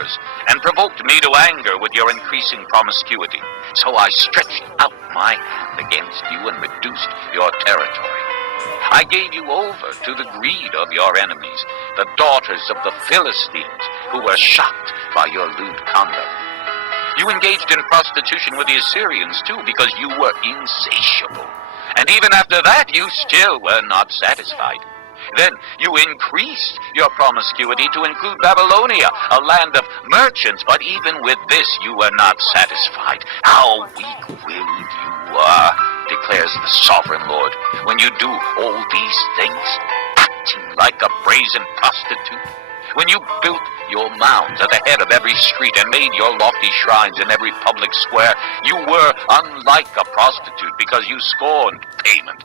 favors, and provoked me to anger with your increasing promiscuity. So I stretched out my hand against you and reduced your territory. I gave you over to the greed of your enemies, the daughters of the Philistines, who were shocked by your lewd conduct. You engaged in prostitution with the Assyrians, too, because you were insatiable. And even after that, you still were not satisfied. Then you increased your promiscuity to include Babylonia, a land of merchants, but even with this you were not satisfied. How weak-willed you are, declares the sovereign Lord, when you do all these things, acting like a brazen prostitute. When you built your mounds at the head of every street and made your lofty shrines in every public square, you were unlike a prostitute because you scorned payment.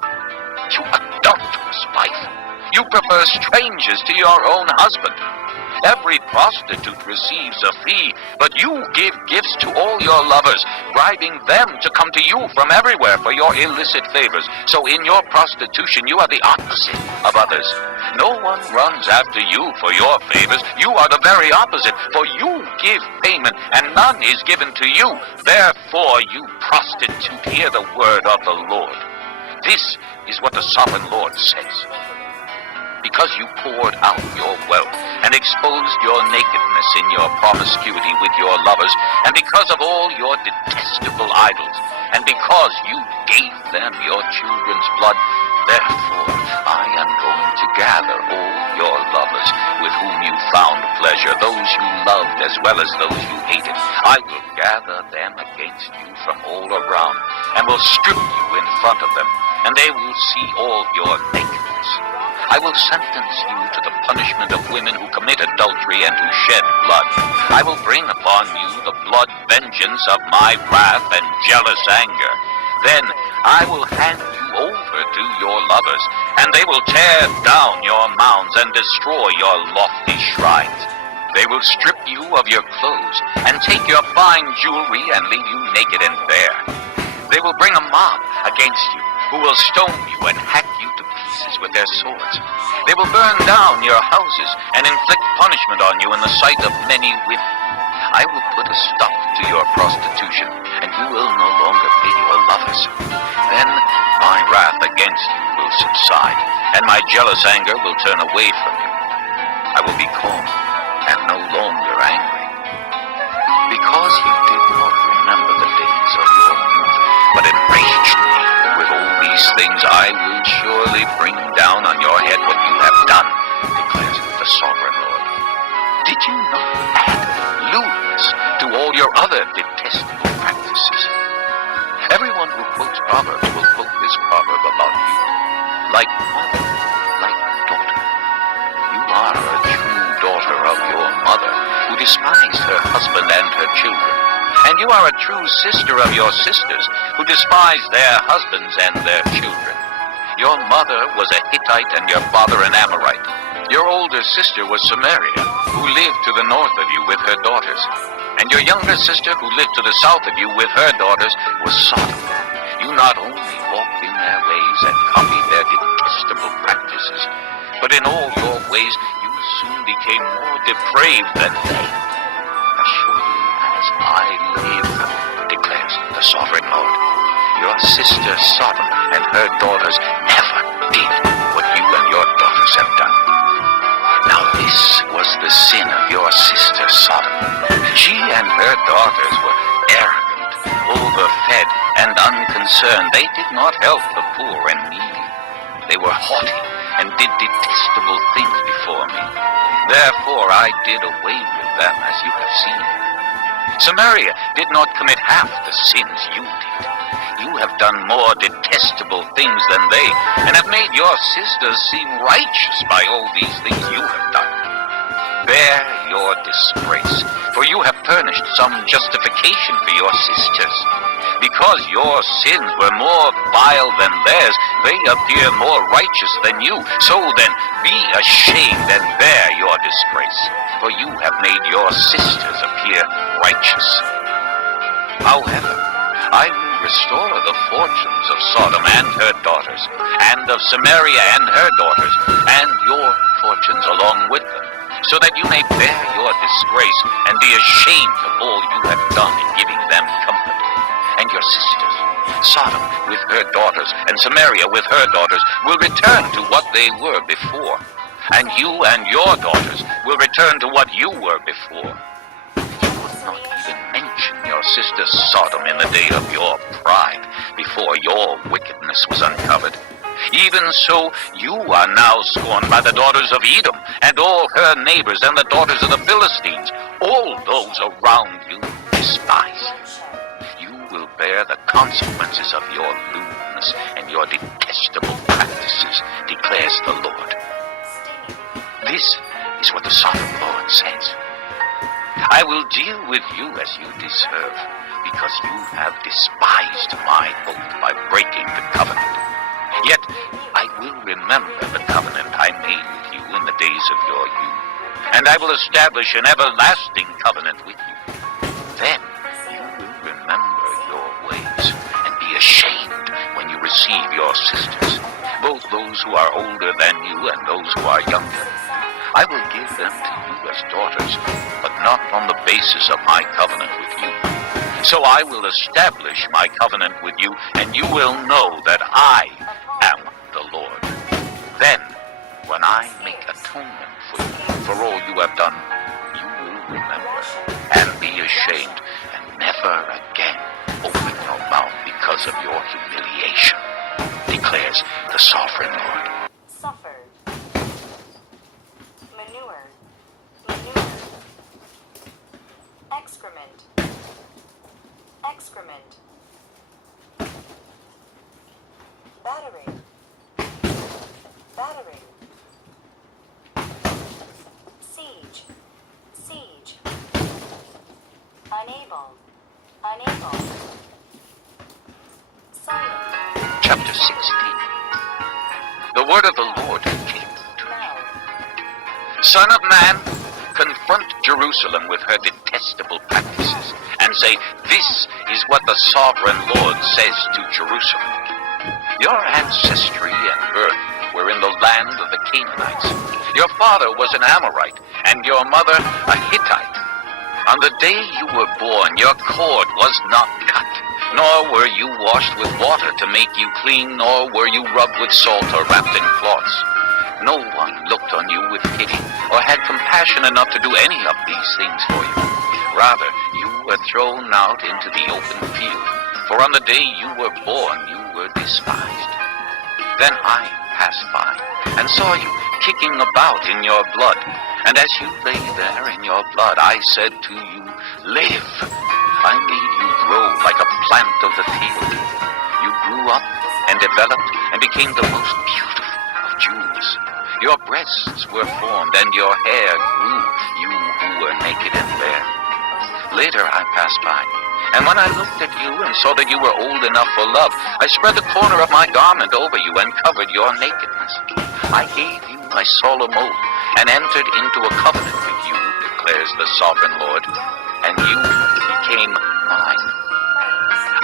You adulterous wife! You prefer strangers to your own husband. Every prostitute receives a fee, but you give gifts to all your lovers, bribing them to come to you from everywhere for your illicit favors. So in your prostitution, you are the opposite of others. No one runs after you for your favors. You are the very opposite, for you give payment, and none is given to you. Therefore, you prostitute, hear the word of the Lord. This is what the sovereign Lord says. Because you poured out your wealth and exposed your nakedness in your promiscuity with your lovers, and because of all your detestable idols, and because you gave them your children's blood, therefore I am going to gather all your lovers with whom you found pleasure, those you loved as well as those you hated. I will gather them against you from all around, and will strip you in front of them, and they will see all your nakedness. I will sentence you to the punishment of women who commit adultery and who shed blood. I will bring upon you the blood vengeance of my wrath and jealous anger. Then I will hand you over to your lovers, and they will tear down your mounds and destroy your lofty shrines. They will strip you of your clothes and take your fine jewelry and leave you naked and bare. They will bring a mob against you, who will stone you and hack you to pieces with their swords. They will burn down your houses and inflict punishment on you in the sight of many women. I will put a stop to your prostitution, and you will no longer pay your lovers. Then my wrath against you will subside, and my jealous anger will turn away from you. I will be calm and no longer angry. Because you did not remember the days of your youth, but enraged me with all these things, I will surely bring down on your head what you have done, declares the sovereign Lord. Did you not add lewdness to all your other detestable practices? Everyone who quotes Proverbs will quote this proverb about you. Like mother, like daughter. You are a true daughter of your mother, who despised her husband and her children. And you are a true sister of your sisters, who despise their husbands and their children. Your mother was a Hittite and your father an Amorite. Your older sister was Samaria, who lived to the north of you with her daughters. And your younger sister, who lived to the south of you with her daughters, was Sodom. You not only walked in their ways and copied their detestable practices, but in all your ways you soon became more depraved than they. As surely as I live, declares the sovereign Lord, your sister Sodom and her daughters never did what you and your daughters have done. Now this was the sin of your sister Sodom. She and her daughters were arrogant, overfed, and unconcerned. They did not help the poor and needy. They were haughty and did detestable things before me. Therefore I did away with them, as you have seen. Samaria did not commit half the sins you did. You have done more detestable things than they, and have made your sisters seem righteous by all these things you have done. Bear your disgrace, for you have furnished some justification for your sisters. Because your sins were more vile than theirs, they appear more righteous than you. So then, be ashamed and bear your disgrace, for you have made your sisters appear righteous. However, I will restore the fortunes of Sodom and her daughters, and of Samaria and her daughters, and your fortunes along with them, so that you may bear your disgrace and be ashamed of all you have done in giving them comfort. And your sisters, Sodom with her daughters and Samaria with her daughters, will return to what they were before. And you and your daughters will return to what you were before. You would not even mention your sister Sodom in the day of your pride, before your wickedness was uncovered. Even so, you are now scorned by the daughters of Edom, and all her neighbors, and the daughters of the Philistines. All those around you despise you. You will bear the consequences of your lewdness and your detestable practices, declares the Lord. This is what the sovereign Lord says. I will deal with you as you deserve, because you have despised my oath by breaking the covenant. Yet I will remember the covenant I made with you in the days of your youth, and I will establish an everlasting covenant with you. Then you will remember your ways and be ashamed when you receive your sisters, both those who are older than you and those who are younger. I will give them to you as daughters, but not on the basis of my covenant with you. So I will establish my covenant with you, and you will know that I am the Lord. Then, when I make atonement for you for all you have done, you will remember and be ashamed, and never again open your mouth because of your humiliation, declares the sovereign Lord. Suffered. Manure. Excrement. Battering. Siege. Unable. Silent. Chapter 16. The word of the Lord came to me. Son of man, confront Jerusalem with her detestable practices, and say, this is what the sovereign Lord says to Jerusalem. Your ancestry and birth were in the land of the Canaanites. Your father was an Amorite, and your mother a Hittite. On the day you were born, your cord was not cut, nor were you washed with water to make you clean, nor were you rubbed with salt or wrapped in cloths. No one looked on you with pity, or had compassion enough to do any of these things for you. Rather, you were thrown out into the open field, for on the day you were born, you were despised. Then I passed by, and saw you kicking about in your blood, and as you lay there in your blood, I said to you, live. I made you grow like a plant of the field. You grew up and developed and became the most beautiful of jewels. Your breasts were formed and your hair grew, you who were naked and bare. Later I passed by, and when I looked at you and saw that you were old enough for love, I spread the corner of my garment over you and covered your nakedness. I gave you my solemn oath and entered into a covenant with you, declares the sovereign Lord, and you became mine.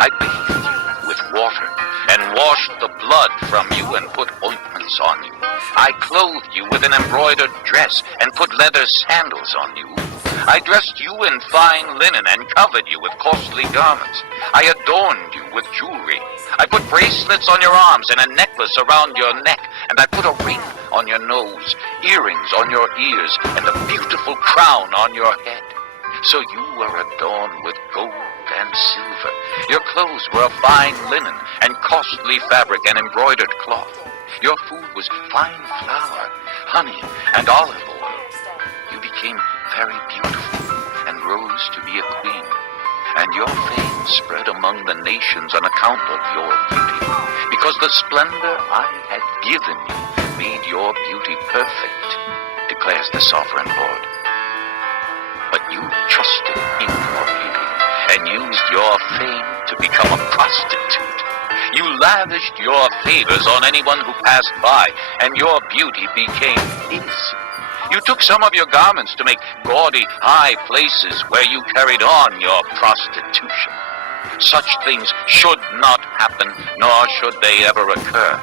I bathed you with water and washed the blood from you and put ointments on you. I clothed you with an embroidered dress and put leather sandals on you. I dressed you in fine linen and covered you with costly garments. I adorned you with jewelry. I put bracelets on your arms and a necklace around your neck, and I put a ring on your nose, earrings on your ears, and a beautiful crown on your head. So you were adorned with gold and silver. Your clothes were of fine linen and costly fabric and embroidered cloth. Your food was fine flour, honey, and olive oil. You became very beautiful and rose to be a queen. And your fame spread among the nations on account of your beauty, because the splendor I had given you made your beauty perfect, declares the sovereign Lord. But you trusted in your beauty and used your fame to become a prostitute. You lavished your favors on anyone who passed by, and your beauty became his. You took some of your garments to make gaudy high places where you carried on your prostitution. Such things should not happen, nor should they ever occur.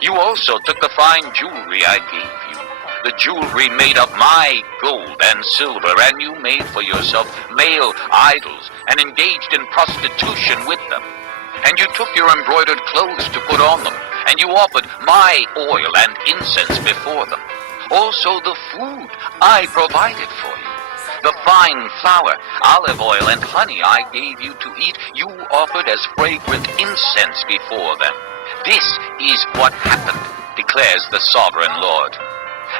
You also took the fine jewelry I gave you, the jewelry made of my gold and silver, and you made for yourself male idols and engaged in prostitution with them. And you took your embroidered clothes to put on them, and you offered my oil and incense before them. Also the food I provided for you. The fine flour, olive oil, and honey I gave you to eat, you offered as fragrant incense before them. This is what happened, declares the sovereign Lord.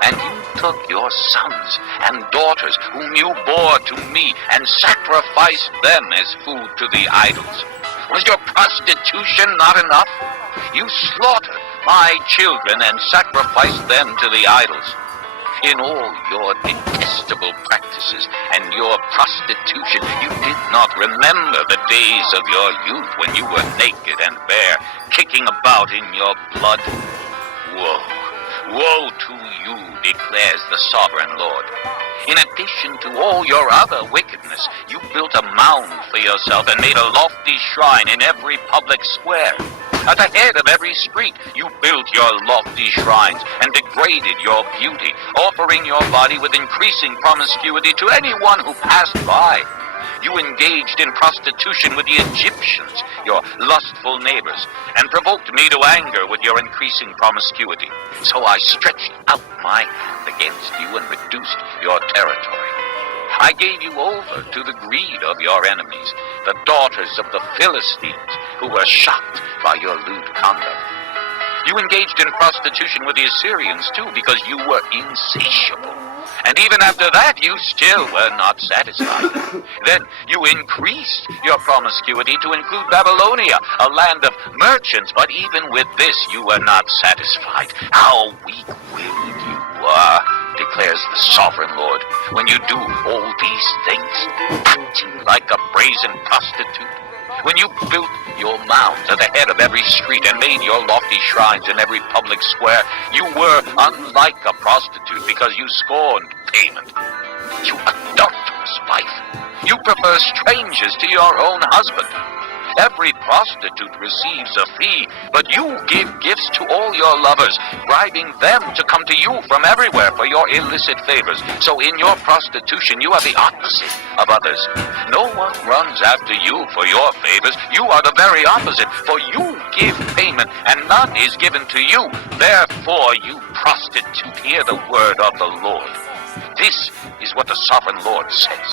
And you took your sons and daughters whom you bore to me and sacrificed them as food to the idols. Was your prostitution not enough? You slaughtered my children and sacrificed them to the idols. In all your detestable practices and your prostitution, you did not remember the days of your youth when you were naked and bare, kicking about in your blood. Woe, woe to you, declares the sovereign Lord. In addition to all your other wickedness, you built a mound for yourself and made a lofty shrine in every public square. At the head of every street, you built your lofty shrines and degraded your beauty, offering your body with increasing promiscuity to anyone who passed by. You engaged in prostitution with the Egyptians, your lustful neighbors, and provoked me to anger with your increasing promiscuity. So I stretched out my hand against you and reduced your territory. I gave you over to the greed of your enemies, the daughters of the Philistines, who were shocked by your lewd conduct. You engaged in prostitution with the Assyrians, too, because you were insatiable. And even after that, you still were not satisfied. Then you increased your promiscuity to include Babylonia, a land of merchants, but even with this, you were not satisfied. How weak-willed you are, declares the sovereign Lord, when you do all these things, acting like a brazen prostitute. When you built your mounds at the head of every street and made your lofty shrines in every public square, you were unlike a prostitute because you scorned payment. You adulterous wife, you prefer strangers to your own husband. Every prostitute receives a fee, but you give gifts to all your lovers, bribing them to come to you from everywhere for your illicit favors. So in your prostitution, you are the opposite of others. No one runs after you for your favors. You are the very opposite, for you give payment, and none is given to you. Therefore, you prostitute, hear the word of the Lord. This is what the sovereign Lord says.